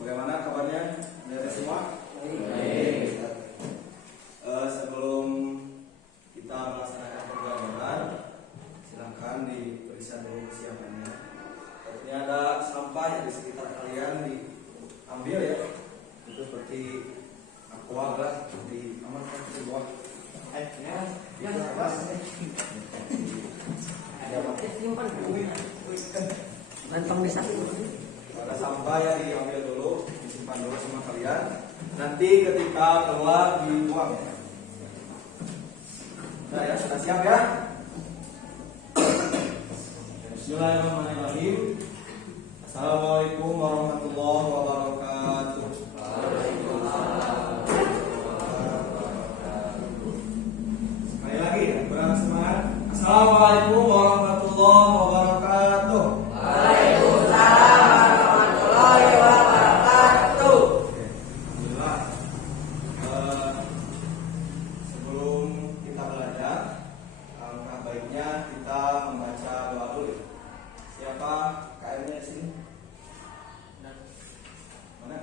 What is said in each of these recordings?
Bagaimana kabarnya dari semua? Baik. Sebelum kita melaksanakan pembelajaran, silakan diperiksa dulu kesiapannya. Tentunya ada sampah yang di sekitar kalian diambil ya. Itu seperti aqua lah, di amankan di bawah. Yang keras. Simpan dulu. Mantong bisa. Ada sampah yang diambil dulu, disimpan dulu sama kalian. Nanti ketika keluar dibuang. Nah ya, sudah siap ya? Bismillahirrahmanirrahim. Assalamualaikum warahmatullahi wabarakatuh. Sekali lagi ya, kurang semangat. Assalamualaikum warahmatullahi wabarakatuh. Sebelum kita belajar, alangkah baiknya kita membaca doa dulu. Siapa KM-nya di sini? Mana?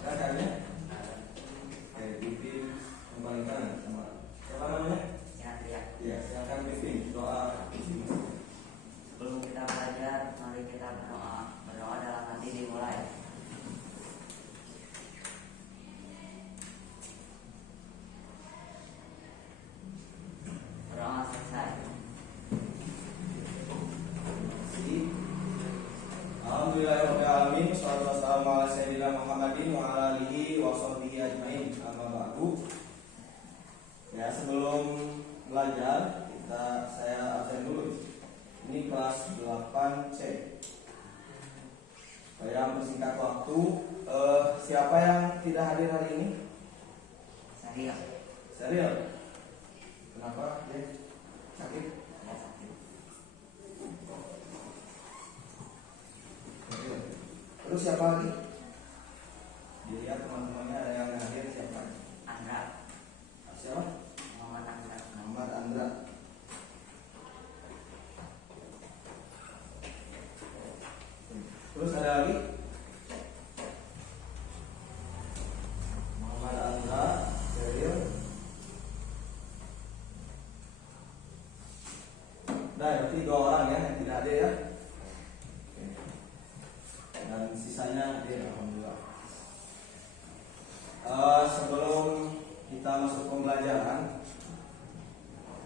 Ada KM-nya? Oke, bimbing kembali kanan sama. Siapa namanya? Iya, silakan bimbing doa di sini. Sebelum kita belajar, mari kita berdoa. Berdoa dalam hati dimulai. Berdoa selesai. Alhamdulillahirrahmanirrahim. Wassalatu wassalamu ala sayyidina Muhammadin wa ala alihi wa sahbihi ajmain. Amma ba'du. Ya, sebelum belajar saya absen dulu. Ini kelas 8C. Saya mempersingkat waktu. Siapa yang tidak hadir hari ini? Serial. Kenapa? Dia sakit? Terus siapa lagi? Dilihat teman-temannya ada yang hadir siapa? Andra. Siapa? Muhammad Andra. Terus ada lagi? Muhammad Andra, Serial. Nah, berarti 2 orang ya yang tidak ada ya. Oke. Dan sisanya hadir, alhamdulillah. Sebelum kita masuk pembelajaran,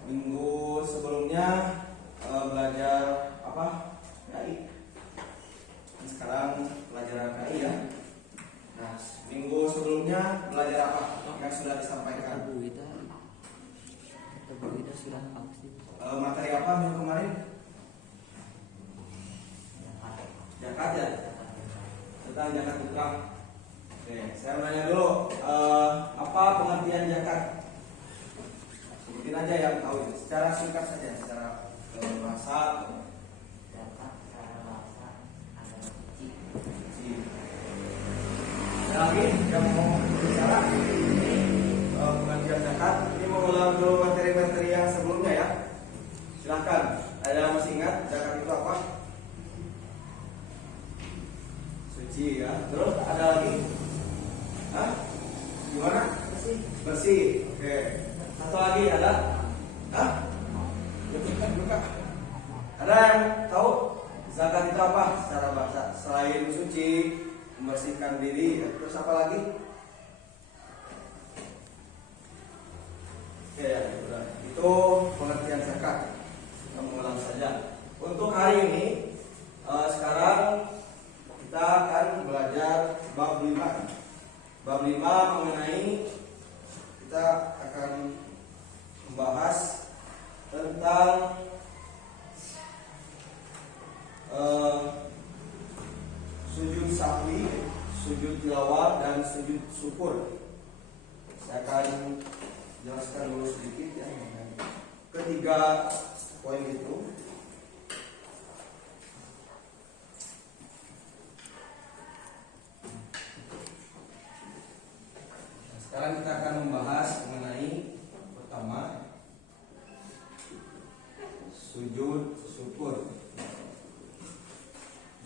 minggu sebelumnya belajar apa? KI. Sekarang pelajaran KI ya. Nah, minggu sebelumnya belajar apa yang sudah disampaikan? Ibu kita sudah pasti. Materi apa minggu kemarin? Zakat ya? Tentang zakat fitrah. Oke, saya menanya dulu, apa pengertian zakat? Sebutin aja yang tahu, secara singkat saja, secara bahasa. Zakat secara bahasa adalah suci. Ada lagi yang mau bicara pengertian zakat? Ini mengulang dulu materi-materi yang sebelumnya ya. Silahkan. Ada yang masih ingat zakat itu apa? Suci ya. Terus ada lagi? Hah? Gimana? Bersih. Oke. Satu lagi ada? Hah? Buka. Ada yang tahu zakat itu apa secara bahasa? Selain suci, membersihkan diri, terus apa lagi? Oke, ya, itu pengertian zakat. Kita mengulang saja. Untuk hari ini, sekarang kita akan belajar bab 5. Bab 5 mengenai, kita akan membahas tentang sujud sahwi, sujud tilawah, dan sujud syukur. Saya akan jelaskan dulu sedikit ya ketiga poin itu. Sekarang kita akan membahas mengenai pertama sujud syukur.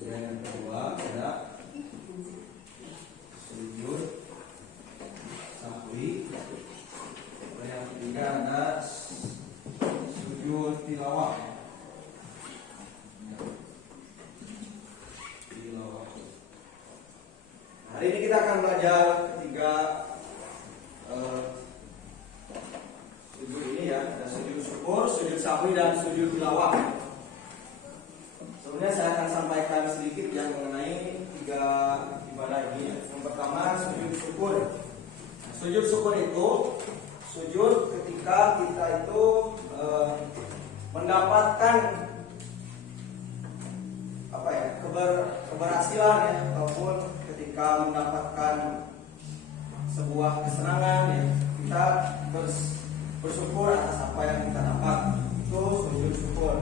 Dan yang kedua ada Hari ini kita akan belajar ketiga sujud ini ya, ada sujud syukur, sujud sahwi dan sujud tilawah. Sebenarnya saya akan sampaikan sedikit yang mengenai tiga ibadah ini. Yang pertama sujud syukur. Nah, sujud syukur itu sujud ketika kita itu mendapatkan keberhasilan ya, ataupun ketika mendapatkan sebuah kesenangan ya, kita bersyukur atas apa yang kita dapat. Itu sujud syukur.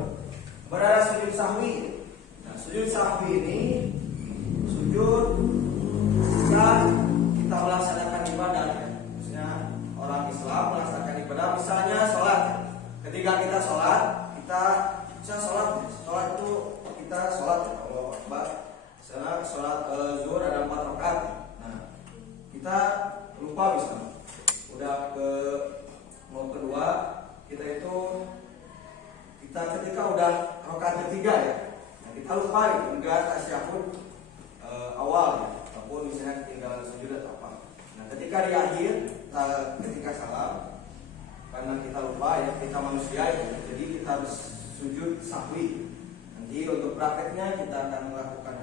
Berada sujud sahwi. Nah, sujud sahwi ini sujud ketika kita melaksanakan ibadah ya. Maksudnya orang Islam melaksanakan ibadah, misalnya sholat. Ketika kita sholat, kita bisa sholat itu kita sholat Allah Akbar. Misalnya sholat zuhur ada 4 rakaat. Nah, kita lupa misalnya udah mau kedua, kita ketika udah rakaat ketiga ya, nah kita lupa gitu, enggak tasyahud awal ya, ataupun misalnya tinggal sujud atau apa. Nah, ketika di akhir, ketika salam, karena kita lupa ya, kita manusia ya, jadi kita harus sujud sahwi. Nanti untuk prakteknya kita akan melakukan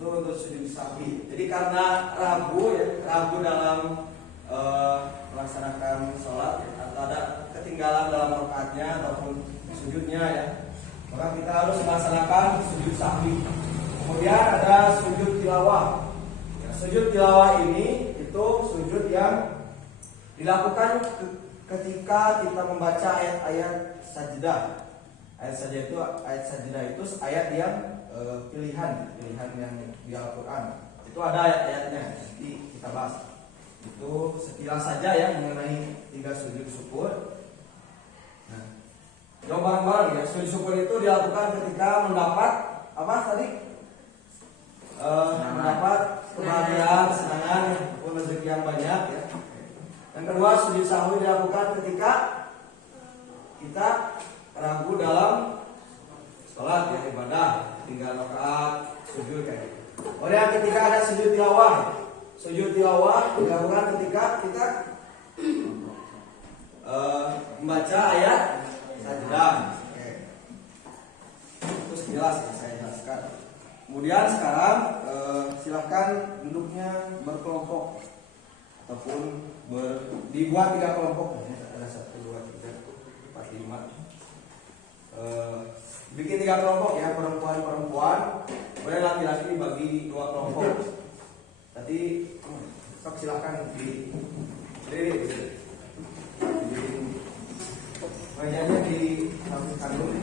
itu untuk sujud sahwi. Jadi karena ragu dalam melaksanakan sholat ya, atau ada ketinggalan dalam rakaatnya ataupun sujudnya ya, maka kita harus melaksanakan sujud sahwi. Kemudian ada sujud tilawah. Ya, sujud tilawah ini itu sujud yang dilakukan ketika kita membaca ayat-ayat sajdah. Ayat sajdah itu ayat yang pilihan yang di Al-Quran. Itu ada ayat-ayatnya, nanti kita bahas. Itu sekilas saja ya mengenai 3 sujud syukur. Nah, jawab bareng-bareng ya. Sujud syukur itu dilakukan ketika mendapat apa tadi? Mendapat kebahagiaan, kesenangan, rezeki yang banyak ya. Yang kedua, sujud sahwi dilakukan ketika kita ragu dalam sholat ya, ibadah, tinggal rakaat, sujud kayak gitu. Kemudian ketika ada sujud tilawah. Sujud tilawah dilakukan ketika kita membaca ayat sajdah. Itu jelas ya, saya jelaskan. Kemudian sekarang silahkan duduknya berkelompok ataupun dibuat 3 kelompok. Ada 1, 2, 3, 4, 5. Bikin 3 kelompok ya, perempuan, kemudian laki-laki dibagi 2 kelompok. Tadi silahkan di wajahnya ditampilkan dulu.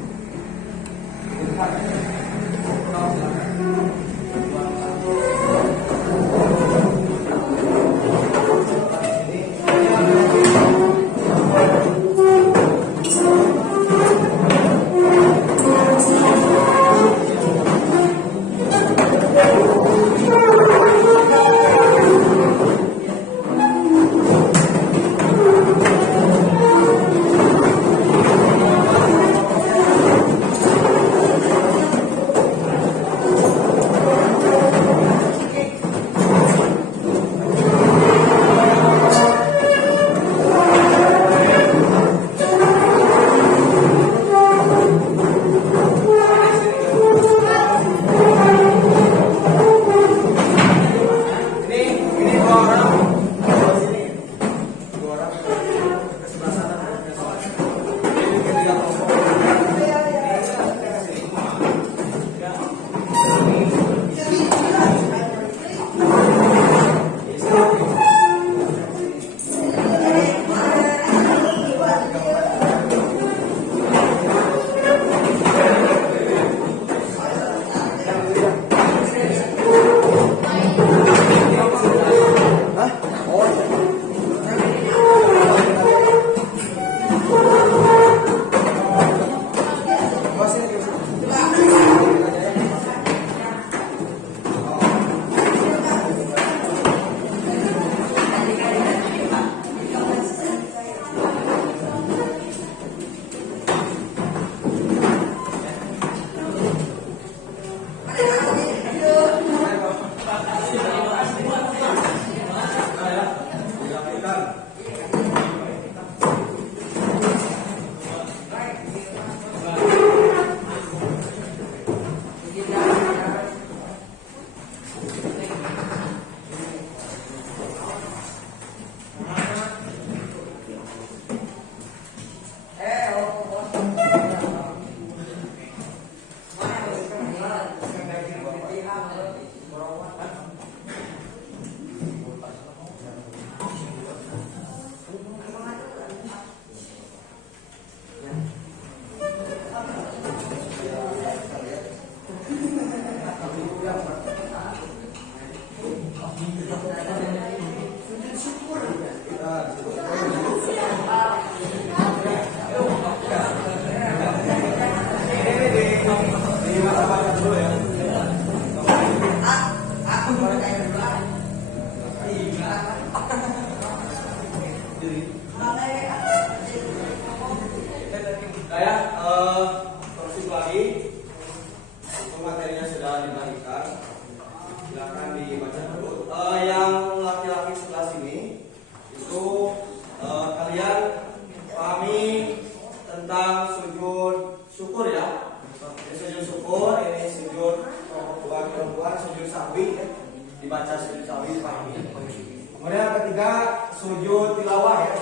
Baru saya berdua. Iya. Jadi saya terus lagi untuk materinya sudah dibagikan. Silakan dibaca dulu. Yang laki-laki sebelah sini itu kalian pahami tentang sujud syukur ya. Ini sujud syukur, ini sujud perempuan, sujud sahwi ya. Dibaca sujud sahwi pahami. Kemudian yang ketiga sujud tilawah ya.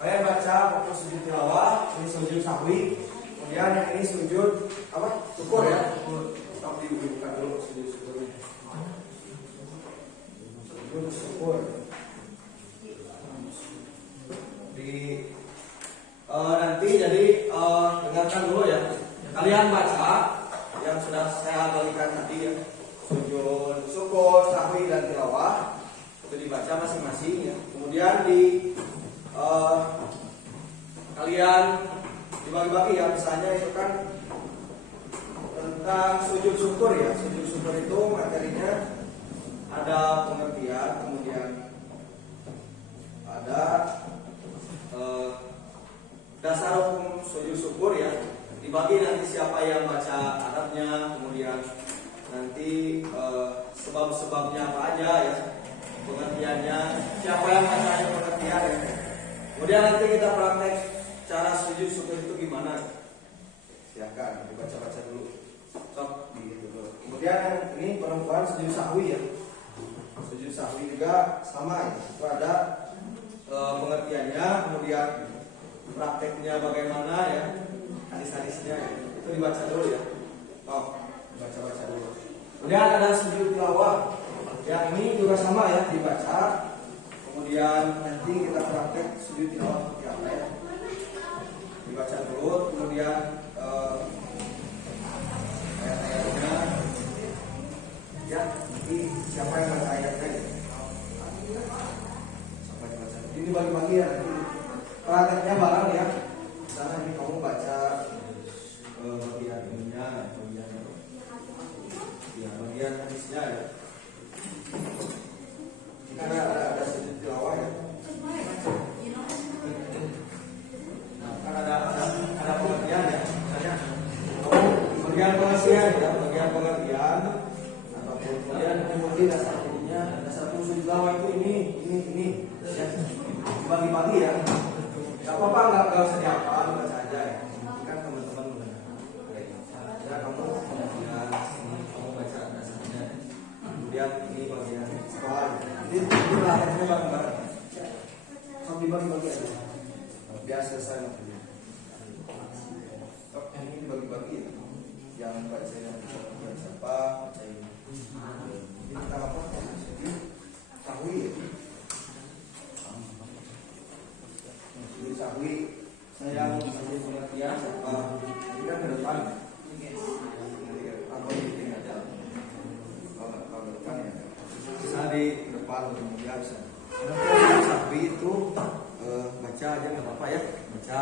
Kalian baca buku sujud tilawah, ini sujud sahwi. Kemudian yang ini sujud apa? Syukur ya. Stop dibuka dulu sujud syukurnya. Sujud syukur. Nanti jadi dengarkan dulu ya. Kalian baca yang sudah saya bagikan tadi ya. Sujud syukur, sahwi dan tilawah. Itu dibaca masing-masing ya. Kemudian kalian dibagi-bagi ya, misalnya itu kan tentang sujud syukur ya. Sujud syukur itu materinya ada pengertian, kemudian ada dasar hukum sujud syukur ya. Dibagi nanti siapa yang baca Arabnya, kemudian nanti sebab-sebabnya apa aja ya, pengertiannya, siapa yang bacanya pengertian ya. Kemudian nanti kita praktek cara sujud syukur itu gimana. Silakan dibaca-baca dulu. Sok dulu. Kemudian ini perempuan sujud sahwi ya. Sujud sahwi juga sama ya. Itu ada pengertiannya, kemudian prakteknya bagaimana ya, hadis-hadisnya ya. Itu dibaca dulu ya. Sok baca-baca dulu. Kemudian ada sujud tilawah. Yang ini juga sama ya, dibaca. Kemudian nanti kita praktek sujud tilawah seperti apa ya. Dibaca dulu, kemudian ayat-ayatnya ya, nanti siapa yang baca ayatnya sampai baca. Ini bagi-bagi ya, nanti prakteknya bareng ya. Misalnya ini kamu baca bagian ininya, bagian hadisnya ya. Karena ada sujud tilawah ya. Nah, kan ada pengertian ya. Misalnya bagian pengertian ya, bagian pengertian ataupun kemudian kemudian dasar ininya, dasar sujud tilawah itu ini ya. Dibagi-bagi ya. Gak apa-apa, nggak usah dihafal, baca aja ya. Nanti kan teman-teman mendengar. Ya kamu pengertian, kamu baca dasarnya. Kemudian ini bagian sekolah. Ini prakteknya bareng-bareng. Sampai dibagi-bagi aja. Biar selesai waktunya. Ini dibagi-bagi ya. Yang baca yang siapa, baca ini. Ini kita apa? Jadi sahwi ya. Jadi sahwi. Saya yang pengertian siapa? Ini kan ke depan. Apa ini aja? Kalau ke depan ya. Bisa di depan kemudian bisa. Sahwi itu baca aja nggak apa-apa ya, baca.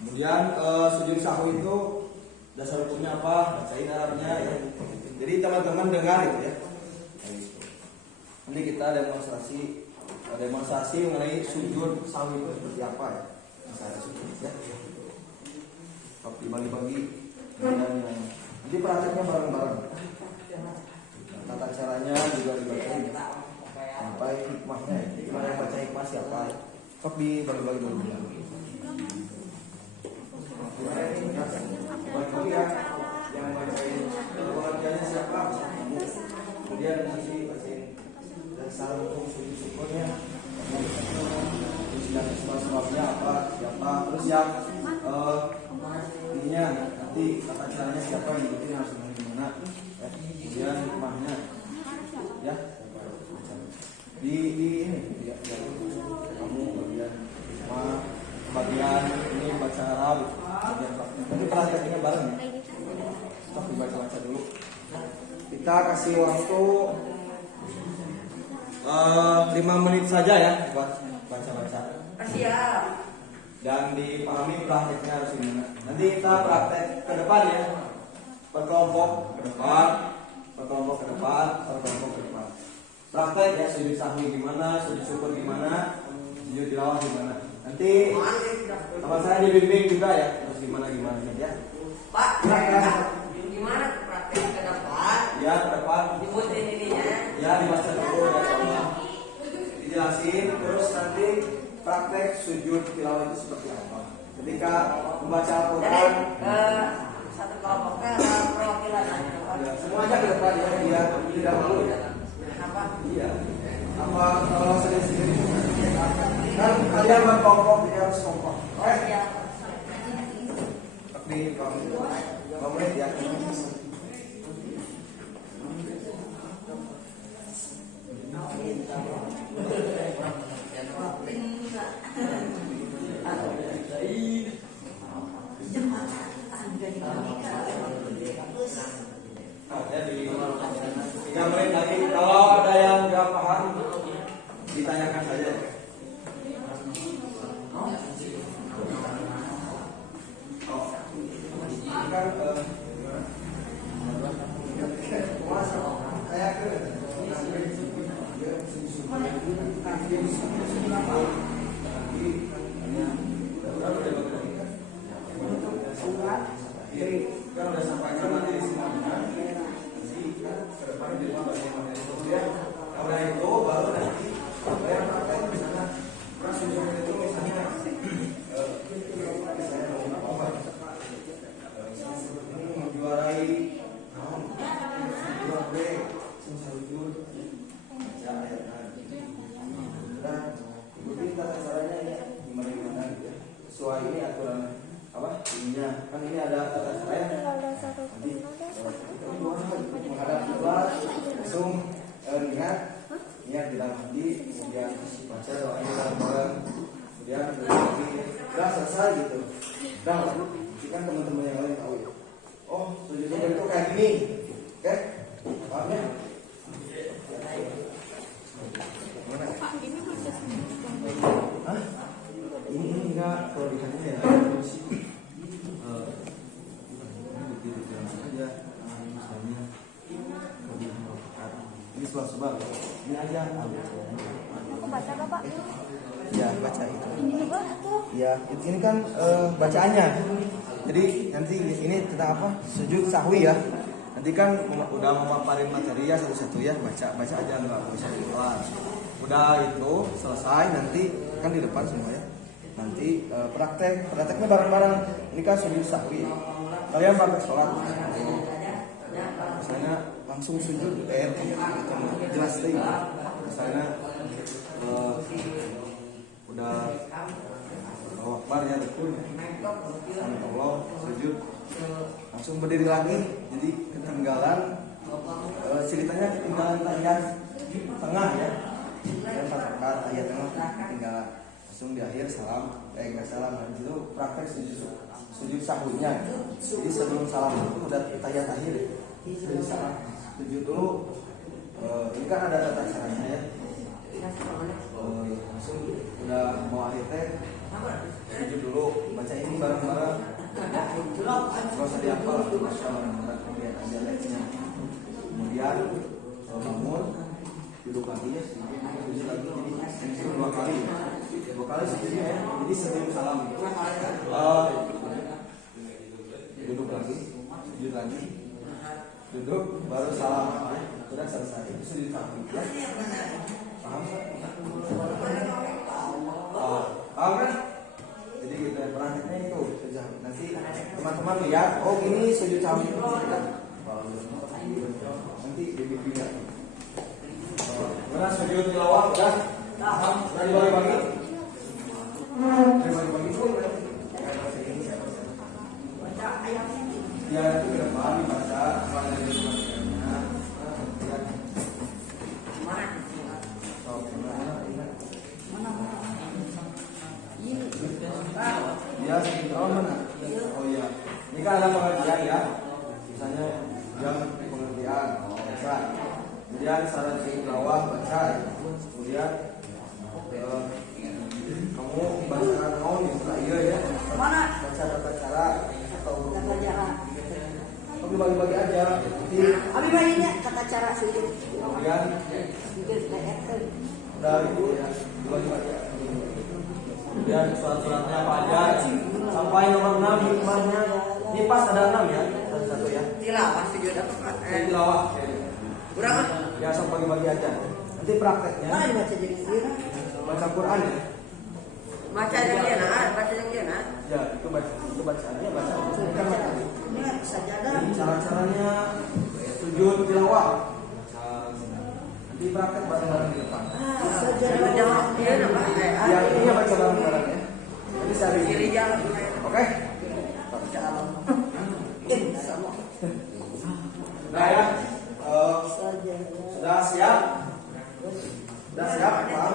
Kemudian sujud sahwi itu dasar hukumnya apa, bacain Arabnya ya. Jadi teman-teman dengar itu ya. Nanti kita demonstrasi mengenai sujud sahwi itu seperti apa ya. Misalnya sujud ya. Tapi dibagi-bagi. Nanti prakteknya bareng-bareng. Tata caranya juga dibacain sampai hikmahnya ya. Gimana yang baca hikmah siapa? Kok dibagi-bagi dulu. Gimana ini? Bagi-bagi ya. Yang bacain pengertiannya siapa? Kemudian nanti bacain dasar hukum sujud syukurnya. Dan sebab-sebabnya apa? Siapa? Terus yang ininya nanti tata caranya siapa yang ikutin harus gimana? Kemudian hikmahnya ya di ini ya, kamu bagian hikmah, bagian ini baca Arab, bagian nanti prakteknya bareng ya. Stop dibaca-baca dulu. Kita kasih waktu 5 menit saja ya buat baca-baca. Siap. Dan dipahami prakteknya harus gimana. Nanti kita praktek ke depan ya. Berkelompok ke depan, berkelompok ke depan, berkelompok ke depan. praktek ya, sujud sahwi gimana, sujud syukur gimana, sujud tilawah gimana. Nanti sama saya dibimbing juga ya, terus gimana ya. Pak, gimana praktek ke depan? Ya, ke depan. Dibuatin ininya. Ya, dibaca dulu ya, coba. Dijelasin, terus nanti praktek sujud tilawah itu seperti apa. Ketika membaca Al-Quran, Satu kelompoknya ada perwakilan. ya, semua aja ke depan ya, biar tidak malu ya. Apa? Iya. Apa kalau sendiri kan kalian berkelompok, jadi harus kompak. Oke? Ya. Tapi kamu menit ya. Jadi 3 menit lagi. Kalau ada yang nggak paham, ditanyakan saja. Kan udah sampaikan materi semuanya. Nanti kan ke depan di rumah bagaimana itu ya. Kalau itu baru nanti kalian pakai misalnya pernah sujud itu misalnya ini menjuarai juara B sujud ya dan ikuti tata caranya ya gimana gitu ya. Sesuai ini aturan apa ininya kan ini ada tata caranya. Nanti menghadap kiblat langsung niat di dalam hati, kemudian baca doanya bareng-bareng, kemudian udah selesai gitu. Dan kan teman-teman yang lain tahu ya. Oh sujudnya itu kayak gini, oke? Paham ya? Hah? Ini enggak kalau dikasih ya. Ini sebab ini aja. Aku baca Bapak. Ya baca itu. Ini juga tuh. Ya ini kan bacaannya. Jadi nanti ini tentang apa? Sujud sahwi ya. Nanti kan udah memaparin materi ya satu-satu ya, baca aja nggak bisa diulang. Udah itu selesai nanti kan di depan semua ya. Nanti prakteknya bareng-bareng. Ini kan sujud sahwi. Kalian pakai sholat. Misalnya langsung sujud jelas deh. Misalnya udah Allah Akbar ya betul. Allah sujud langsung berdiri lagi. Jadi ketinggalan ceritanya ketinggalan tahiyat tengah ya. Dan tahiyat tengah ketinggalan. Langsung di akhir salam, enggak salam dan itu praktek sujud sahwinya. Jadi sebelum salam itu udah tahiyat akhir. Jadi salam sujud dulu. Ini kan ada tata caranya ya. Langsung udah mau akhir teh sujud dulu, baca ini bareng-bareng. Gak usah dihafal, kemudian aja leksnya. Kemudian bangun, duduk lagi ya, sujud lagi. Jadi ini 2 kali. 2 kali sujudnya ya. Jadi sebelum salam duduk lagi, sujud lagi, duduk baru salam. Sudah selesai. Itu sujud sahwi ya. Paham? Paham kan? Jadi kita prakteknya itu nanti teman-teman lihat, oh ini sujud sahwi. Nanti dibimbing ya. Mana sujud tilawah udah? Paham? Udah dibagi-bagi? Dibagi-bagi pun ya itu ke depan dibaca mana dari teman-temannya. Ya, mana? Oh iya. Ini kan ada pengertian ya. Misalnya jam pengertian, baca. Kemudian syarat tilawah baca. Kemudian kamu baca mau iya ya. Mana? Baca tata cara atau Tata cara. Kamu bagi-bagi aja. Nanti Abi baginya tata cara sujud. kemudian Udah gitu ya. Kemudian surat-suratnya apa aja sampai nomor 6 hikmahnya. Ini pas ada 6 ya, satu ya. Tilawah sujud apa Pak? Tilawah. Kurang ah? Ya, asal bagi-bagi aja. Nanti prakteknya Baca jadi sira. baca Quran ya. Baca yang dia nah, baca yang dia nah. Ya, itu bacaannya baca. Bukan baca. Sajadah. Cara-caranya sujud tilawah. Nanti praktek bareng-bareng di depan. Sajadah jawab dia apa? Ya, ini baca bareng-bareng ya. Nanti saya Kiri jalan. Oke? Jalan. Sama. Nah ya, sudah siap? Sudah siap, Pak?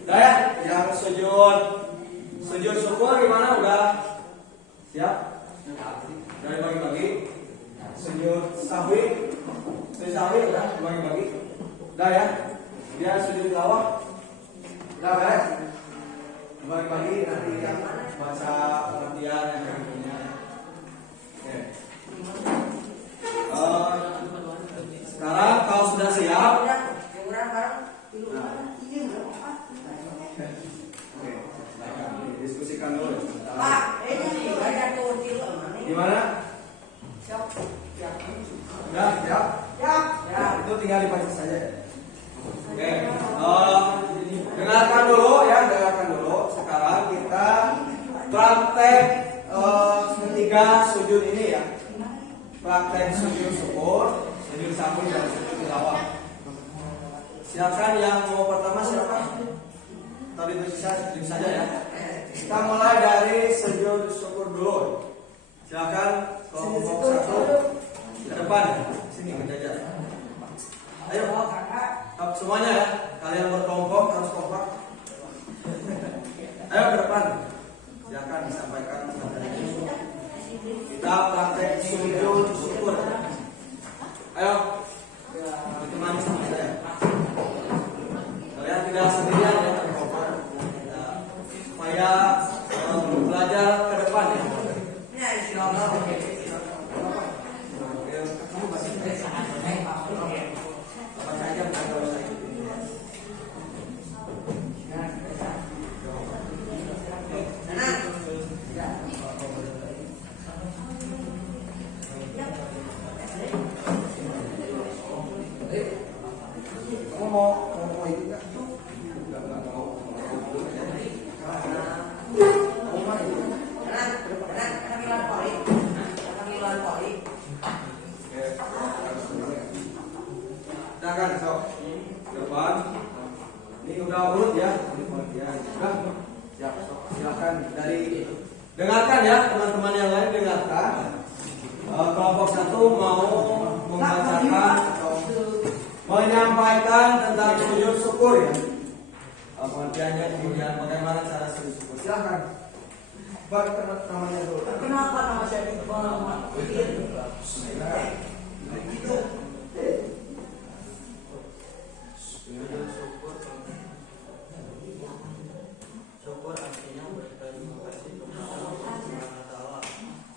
Udah ya, yang sujud syukur gimana? Udah siap? Udah dibagi-bagi? Sujud sahwi udah dibagi-bagi? Udah ya? Dia sujud tilawah? Udah beres? Dibagi-bagi nanti yang baca pengertian yang kayak gini. Oke. Sekarang kalau sudah siap, diskusikan dulu. Gimana? Udah siap? Ya. Itu tinggal dibaca saja. Oke. Dengarkan dulu. Sekarang kita praktek ketiga sujud ini ya. Praktek sujud syukur, sujud sahwi dan sujud tilawah. Silakan yang mau pertama siapa? Tadi itu saja ya. Kita mulai dari sujud syukur dulu. Silakan kelompok satu ke depan. Sini menjajah. Ayo, semuanya ya. Kalian berkelompok harus kompak. Ayo ke depan. Silakan disampaikan materi. Kita praktek sujud syukur. Ayo, ditemani sama saya. Kalian tidak sendirian ya, terkompak. Supaya belajar ke depan ya. Ya, insyaallah. Mau ikut nggak? Nggak mau. Udah kan, sok depan. Ini udah urut ya. Udah. Siap, sok. Silakan dari dengarkan ya teman-teman yang lain dengarkan. Kelompok satu mau membacakan atau menyampaikan tentang sujud syukur ya. Pengertiannya kemudian bagaimana cara sujud syukur. Silakan. Namanya dulu. Kenapa nama saya Iqbal? Syukur artinya berterima kasih kepada Allah Subhanahu wa taala.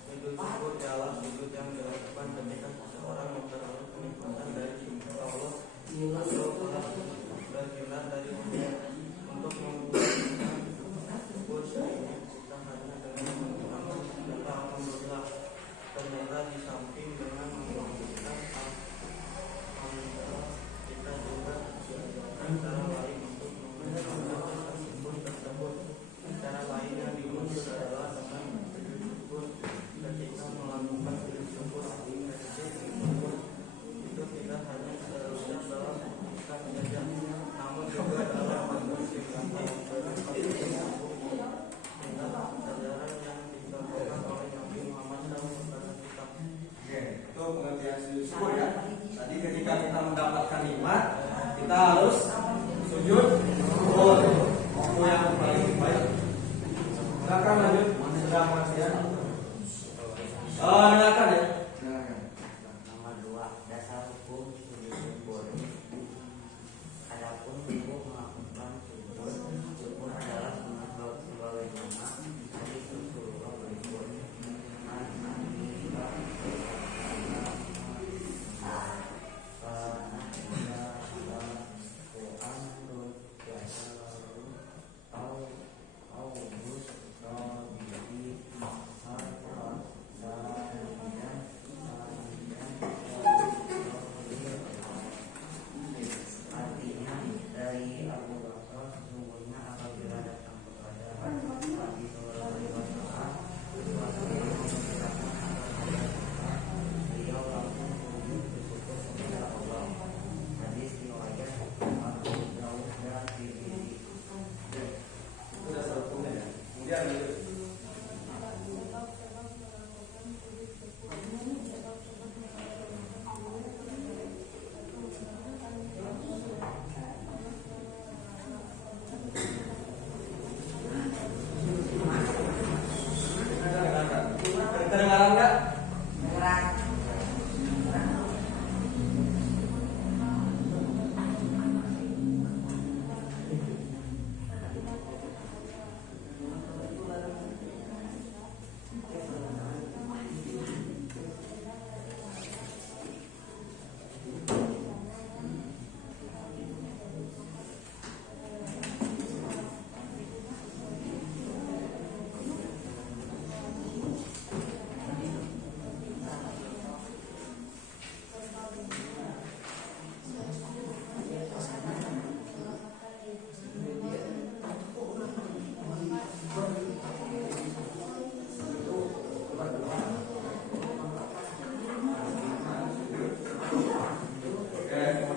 Sujud syukur ialah sujud yang dilakukan ketika seseorang memperoleh kenikmatan dari cinta Allah atau berkilat dari dunia untuk membuat syukur sehingga kita hanya dengan mengucapkan kata alhamdulillah. Ternyata di samping dengan mengucapkan alhamdulillah kita juga diajarkan cara lain untuk mengucapkan syukur tersebut. Cara lain yang dimaksud adalah dengan sujud syukur. Ketika melakukan sujud syukur itu tidak hanya seharusnya dalam kehidupan saja, namun juga dalam bentuk tindakan kesadaran yang dicontohkan oleh Nabi Muhammad SAW. Oke, itu pengertian sujud syukur ya. Tadi ketika kita mendapatkan nikmat, kita harus sujud syukur. Itu yang paling baik. Silakan lanjut. Sudah masih ya. Dengarkan ya. Dengarkan. Nomor 2, dasar hukum sujud syukur. Adapun hukum melakukan sujud syukur adalah sebagaimana hadis Rasulullah berikut.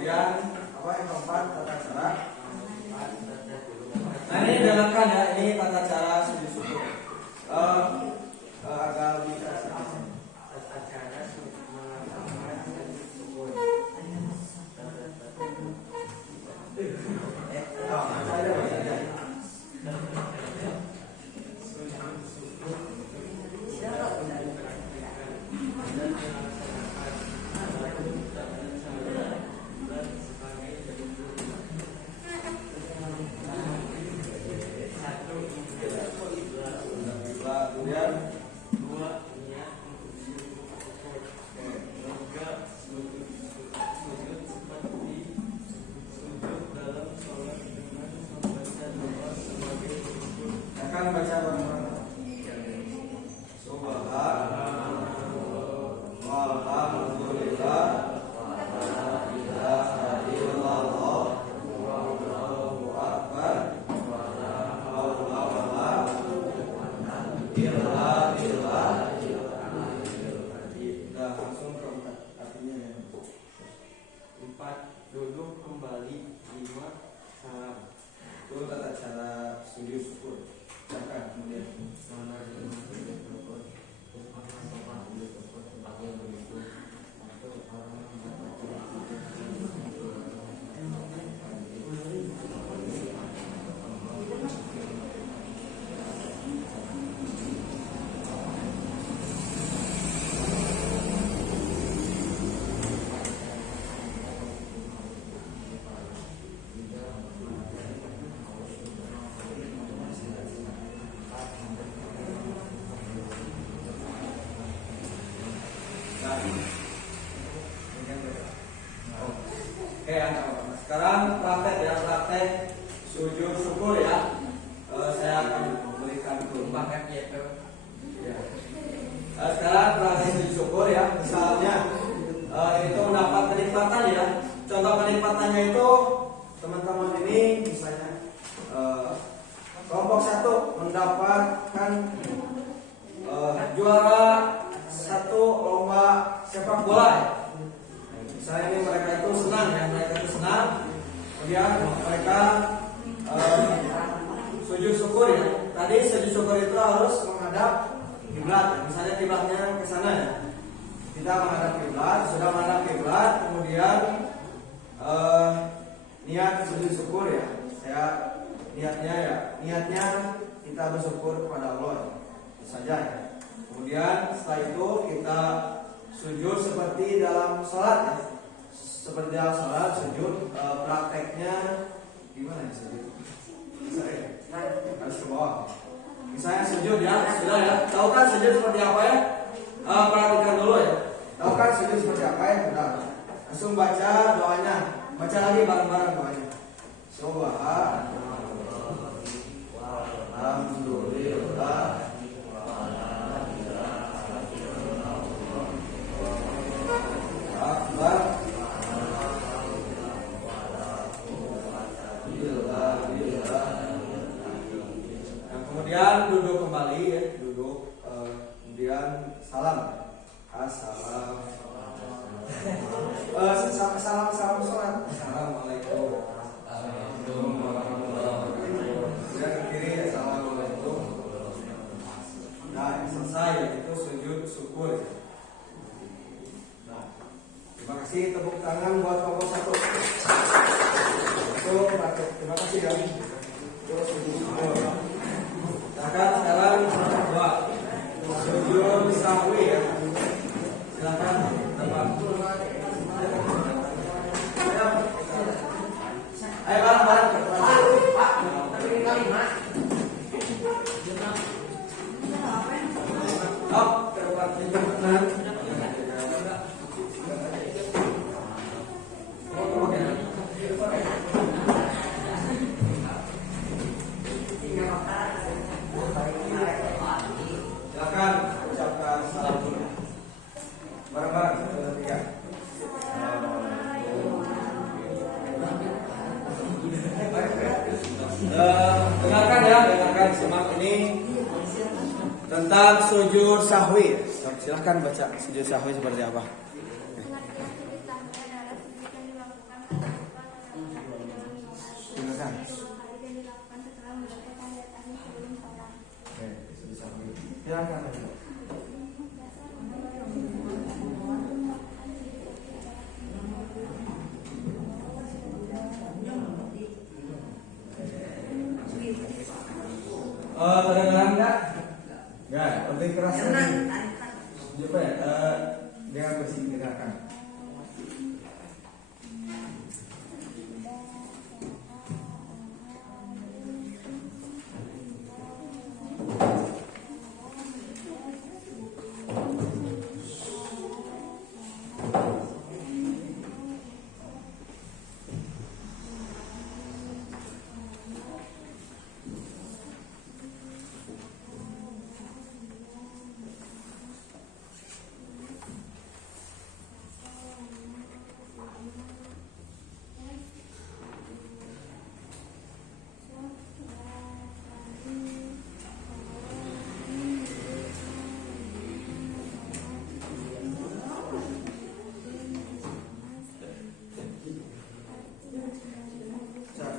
kemudian apa yang keempat tata cara. Nah ini dengarkan ya, ini tata cara sujud syukur. Agak lebih kasih. Tata cara mengatakan syukur. Saya baca aja. Kemudian Dua, niat untuk sujud syukur. Tiga, sujud seperti sujud dalam sholat dengan membaca doa sebagai syukur. akan baca bareng-bareng. Alhamdulillah. Empat, duduk kembali. Lima, salam. Itu tata cara sujud syukur. Silakan kemudian. Oke, sekarang praktek ya, praktek sujud syukur ya. Saya akan memberikan Paket yaitu ya. Sekarang praktek sujud syukur ya. Misalnya itu mendapat kenikmatan ya. Contoh kenikmatannya itu teman-teman ini misalnya kelompok satu mendapatkan juara satu lomba sepak bola ya. Misalnya ini mereka itu senang ya, kemudian mereka sujud syukur ya. Tadi sujud syukur itu harus menghadap kiblat ya. Misalnya kiblatnya ke sana ya. Kita menghadap kiblat, sudah menghadap kiblat, kemudian niat sujud syukur ya. Niatnya kita bersyukur kepada Allah ya. Itu saja ya. Kemudian setelah itu kita sujud seperti dalam sholat ya. Seperti dalam sholat sujud, prakteknya gimana ya sujud? Harus ke bawah. Misalnya sujud ya, sudah ya. Tahu kan sujud seperti apa ya? Perhatikan dulu ya. Tahu kan sujud seperti apa ya? Sudah. Langsung baca doanya. Baca lagi bareng-bareng doanya. Alhamdulillah. Akbar. Nah, kemudian duduk kembali ya, kemudian salam. Assalam. Salam sholat. Assalamualaikum. Kemudian ke kiri, assalamualaikum. Nah, selesai itu sujud syukur. Terima kasih, tepuk tangan buat kelompok satu. Itu pakai, terima kasih ya. Terus sujud syukur. Silakan sekarang kelompok dua. Sujud sahwi ya. Silakan teman. Ayo bareng-bareng. Silakan ucapkan salam dulu. Bareng-bareng satu dua tiga. Dengarkan simak ini tentang sujud sahwi. Silahkan baca sujud sahwi seperti apa. Pengertian sujud sahwi adalah sujud yang dilakukan pada Silakan. Kedengeran nggak? Nggak, lebih keras lagi. Coba ya, dengan bersih dengarkan.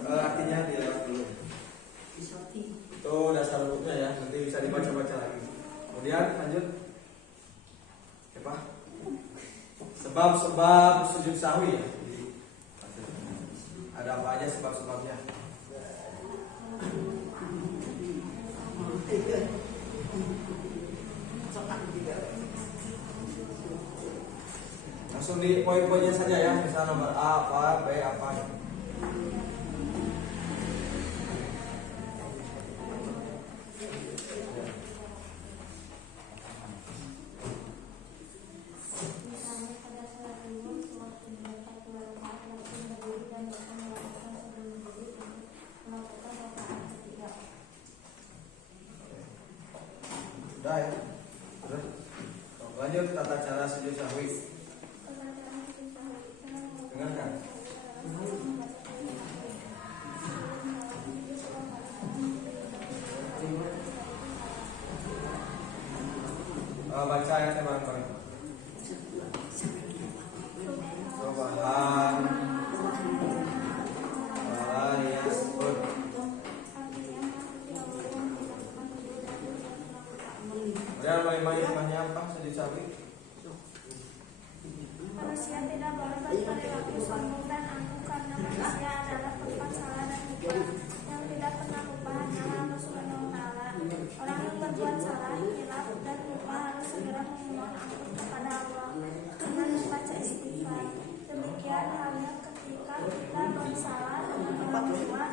Artinya dialog dulu. Itu dasar rukuknya ya, nanti bisa dibaca-baca lagi. Kemudian lanjut. Apa? Sebab-sebab sujud sahwi ya. Ada apa aja sebab-sebabnya? Langsung di poin-poinnya saja ya, misalnya nomor A apa, B apa. Sudah ya. Terus lanjut tata cara sujud sahwi. Dengarkan. Baca ayatnya bareng-bareng. Subhan wala yasbud. Kemudian main-mainnya apa sujud sahwi? Manusia tidak boleh berperilaku sombong dan angkuh karena manusia adalah tempat salah dan lupa yang tidak pernah lupa hanyalah Allah Subhanahu wa Ta'ala. Orang yang berbuat salah, hilaf dan lupa harus segera memohon ampun kepada Allah dengan membaca istighfar. Demikian halnya ketika kita bersalah dengan orang tua,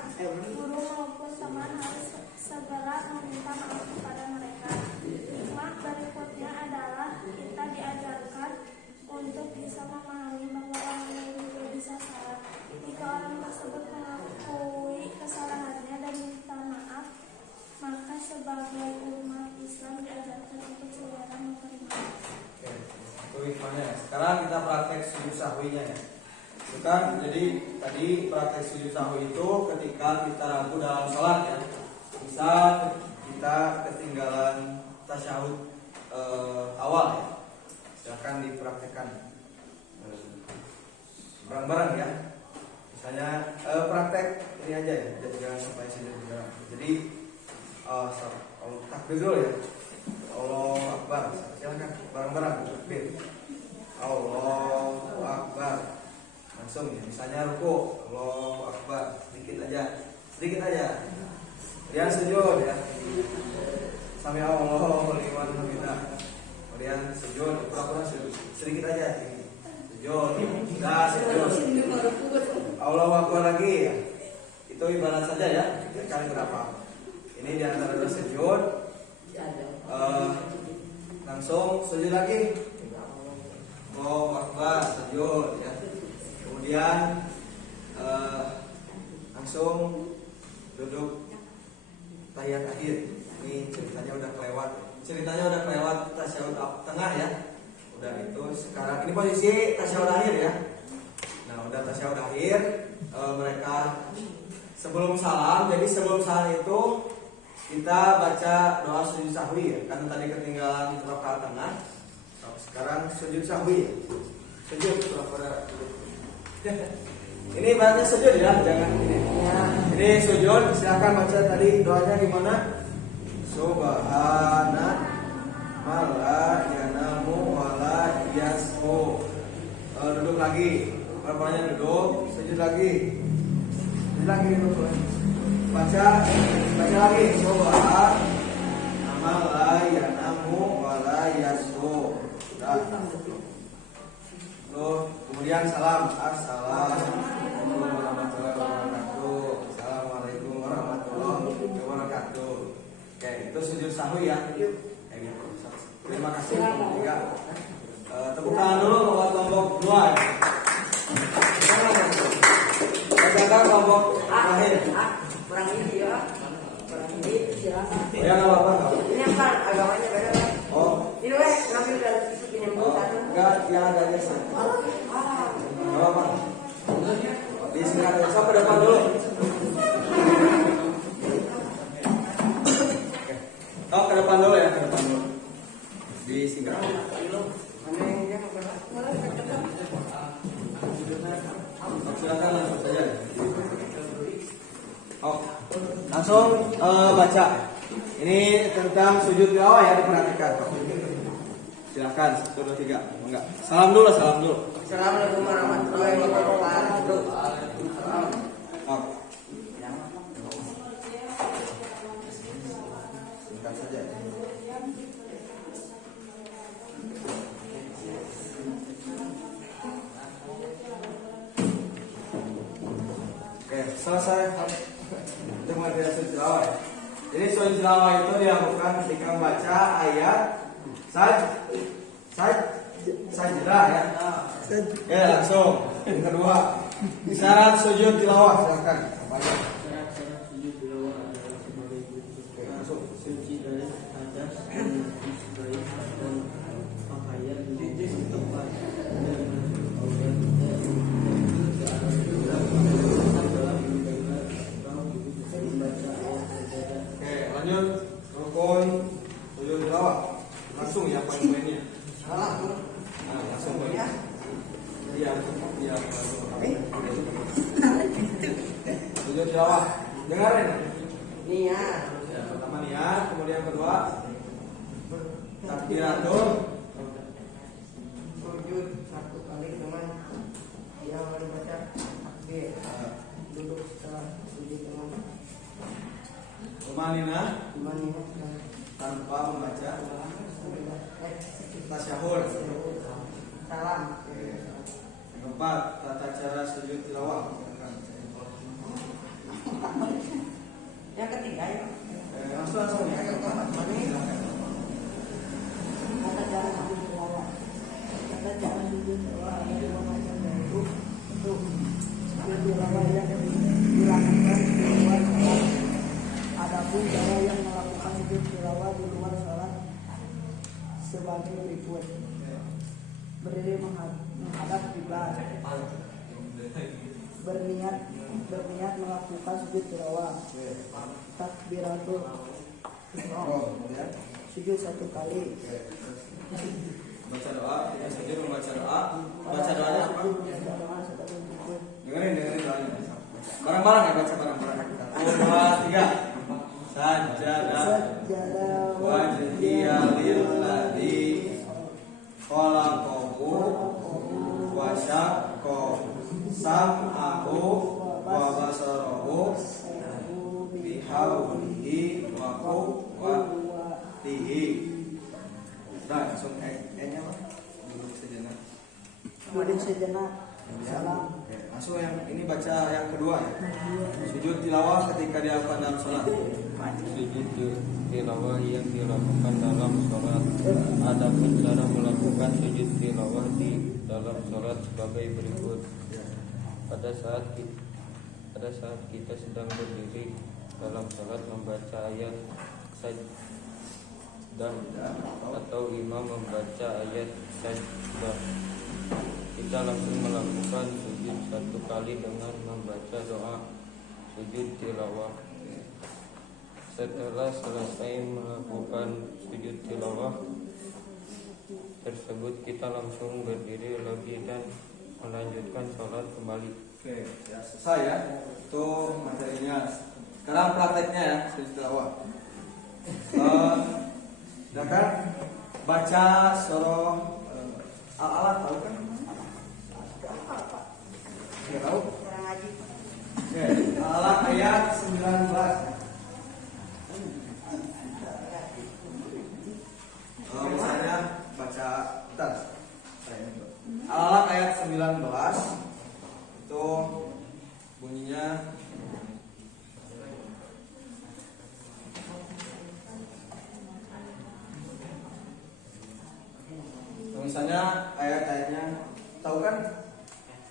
guru maupun teman harus segera meminta maaf kepada mereka. Hikmah berikutnya adalah kita diajarkan untuk bisa memahami bahwa orang lain juga bisa salah. Jika orang tersebut mengakui kesalahannya dan minta maaf, maka sebagai umat Islam diajarkan untuk segera memberi maaf. Itu hikmahnya. Sekarang kita praktek sujud sahwinya ya. Itu kan, jadi tadi praktek sujud sahwi itu ketika kita ragu dalam sholat ya. Bisa kita ketinggalan tasyahud awal ya. Silakan dipraktekkan bareng-bareng ya. Misalnya praktek ini aja ya, jangan sampai sini juga. Jadi takbir dulu ya. Allahu Akbar. Silakan bareng-bareng takbir. Allahu Akbar. Langsung ya. Misalnya ruku, Allahu Akbar. Sedikit aja. Kemudian sujud ya. Sami Allahu liman hamidah. Kemudian sujud, pura-pura sujud sedikit aja. Sujud, sujud. Allahu Akbar lagi ya. Itu ibarat saja ya. Kali berapa? Ini di antara dua sujud. Langsung sujud lagi. Allahu Akbar, sujud ya. Kemudian langsung duduk tahiyat akhir. Ini ceritanya udah kelewat tasyahud tengah ya. Udah itu sekarang ini posisi tasyahud akhir ya. Nah udah tasyahud akhir, mereka sebelum salam. Jadi sebelum salam itu kita baca doa sujud sahwi ya. Kan tadi ketinggalan di rakaat tengah. Sekarang sujud sahwi. Sujud pura-pura. Ini ibaratnya sujud ya, jangan ini. Ini sujud, silakan baca tadi doanya gimana? Subhana mala yanamu wala yasho. Duduk lagi. Perempuannya duduk, sujud lagi. Sujud lagi duduk. Baca lagi. Soal mala yanamu wala yasho. Sudah. Tuh, kemudian salam. Assalamualaikum warahmatullahi wabarakatuh. Assalamualaikum warahmatullahi wabarakatuh. Oke, itu sujud sahwi ya. Kayak gitu. Terima kasih. Ya. Tepuk tangan dulu buat kelompok 2 ya. Bacakan kelompok terakhir. Kurang ini ya. Kurang ini silakan. Oh ya, nggak apa-apa. Ini apa agamanya beda? Oh, Ini weh ngambil dari situ pinjam dulu satu. enggak, yang ada geser. Nggak apa-apa. Di sini ada. So, ke depan dulu. Oke. Oh, ke depan dulu ya, ke depan dulu. Di sini. Silakan langsung saja. Oh, langsung baca. Ini tentang sujud tilawah ya, diperhatikan. Silakan 1, 2, 3. Enggak. Salam dulu. Assalamualaikum warahmatullahi wabarakatuh. Oh. Singkat saja. Oke, selesai dengan sujud tilawah. Jadi sujud tilawah itu dilakukan ketika membaca ayat sajdah ya. Ya, langsung. Yang kedua, syarat sujud tilawah silakan. Syarat-syarat sujud tilawah adalah sebagai berikut. Langsung. Suci dari hadas, dari dan pakaian di tempat dan organ Oke, lanjut rukun sujud tilawah. Langsung ya poin-poinnya. Nah, langsung poin. Iya. Sujud tilawah. Dengarin. Niat. Ya, pertama niat, kemudian kedua takbiratul. Sujud 1 kali dengan yang membaca takbir. Duduk setelah sujud dengan Tumanina imannya tanpa membaca tasyahud. salam. Yang keempat, tata cara sujud tilawah. Yang ketiga ya. Langsung ya. Kata cara sujud tilawah. Kata cara sujud tilawah ada 2 macam, yaitu untuk sujud tilawah yang dilakukan di luar salat. Adapun cara yang melakukan sujud tilawah di luar salat sebagai berikut: berdiri menghadap kiblat, berniat melakukan sujud tilawah, takbiratul ihram, sujud 1 kali, Baca doa, kita sujud membaca doa. Baca doanya apa? Dengerin doanya. Bareng-bareng ya, baca bareng-bareng. 1, 2, 3. Sajadah wajhiya lilladzi khalaqahu wa syaqqa sam'ahu wa basarahu bihaulihi wa quwwatihi. Nah, langsung nya apa? Duduk sejenak. kemudian sejenak, salam. Oke, langsung yang ini baca yang kedua ya. Sujud tilawah ketika dilakukan dalam sholat. sujud tilawah yang dilakukan dalam sholat. Adapun cara melakukan sujud tilawah di dalam sholat sebagai berikut. Pada saat kita sedang berdiri dalam sholat membaca ayat sajdah atau imam membaca ayat sajdah, kita langsung melakukan sujud 1 kali dengan membaca doa sujud tilawah. Setelah selesai melakukan sujud tilawah tersebut, kita langsung berdiri lagi dan melanjutkan sholat kembali. Oke, ya selesai ya. Itu materinya. Sekarang prakteknya ya, sujud tilawah. Silakan baca surah Al-Alaq, tahu kan? Ya, tahu? Jarang ngaji. Oke, Al-Alaq ayat 19. Misalnya baca bentar. Al-Alaq ayat 19 itu bunyinya misalnya ayat-ayatnya tahu kan?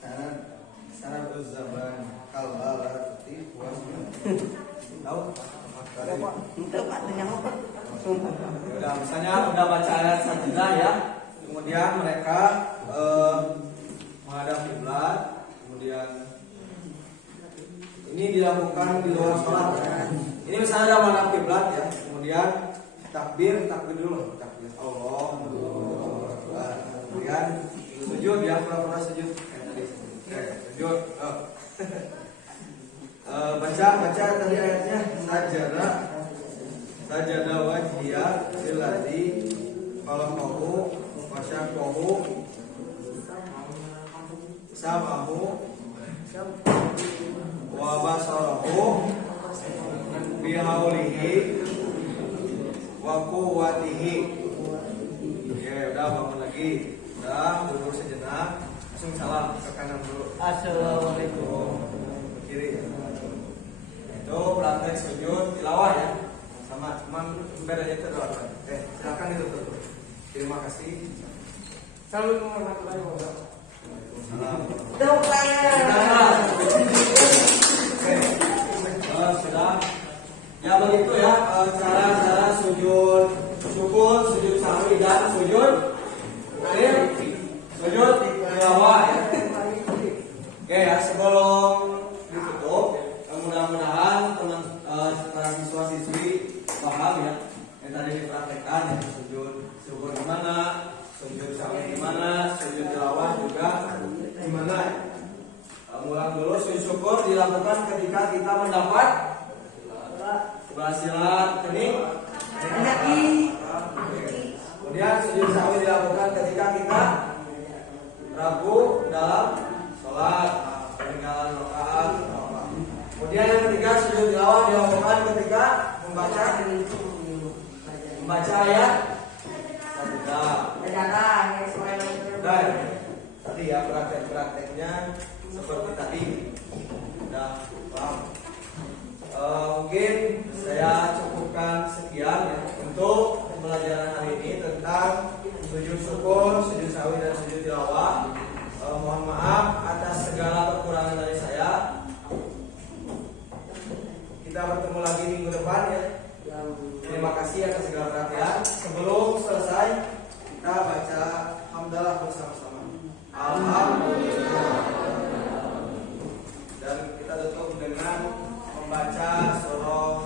Sana zaman kalbala tuti tahu? Udah, misalnya udah baca ayat sajadah ya, kemudian mereka menghadap kiblat, kemudian ini dilakukan di luar sholat. Ini misalnya udah menghadap kiblat ya, kemudian takbir dulu, takbir Allah, kemudian sujud ya, pura-pura sujud kayak tadi. Sujud. Baca tadi ayatnya sajada wajhiya lillazi khalaqahu wa syaqahu samahu wa basarahu bihaulihi wa quwwatihi. Ya udah, bangun lagi. Udah, duduk sejenak. Langsung salam ke kanan dulu. Assalamualaikum. Ke kiri ya. Itu praktek sujud tilawah ya. Sama, cuman bedanya itu doang. Silakan ditutup. Terima kasih. Assalamualaikum warahmatullahi wabarakatuh. Sudah. Ya begitu ya cara sujud syukur, sujud sahwi dan sujud tilawah ya. Oke ya, sebelum ditutup, mudah-mudahan para siswa-siswi paham ya yang tadi dipraktekkan ya, sujud syukur gimana, sujud sahwi gimana, sujud tilawah juga gimana ya. Ulang dulu, sujud syukur dilakukan ketika kita mendapat keberhasilan kening. Kemudian sujud sahwi dilakukan ketika kita ragu dalam sholat, peninggalan rakaat. Kemudian yang ketiga, sujud tilawah dilakukan ketika membaca ayat dan tadi ya praktek-prakteknya seperti tadi. Udah paham? Mungkin saya cukupkan sekian ya untuk pembelajaran hari ini tentang sujud syukur, sujud sahwi dan sujud tilawah. Mohon maaf atas segala kekurangan dari saya. Kita bertemu lagi minggu depan ya. Terima kasih atas segala perhatian. Sebelum selesai kita baca hamdalah bersama-sama. Alhamdulillah. Dan kita tutup dengan membaca surah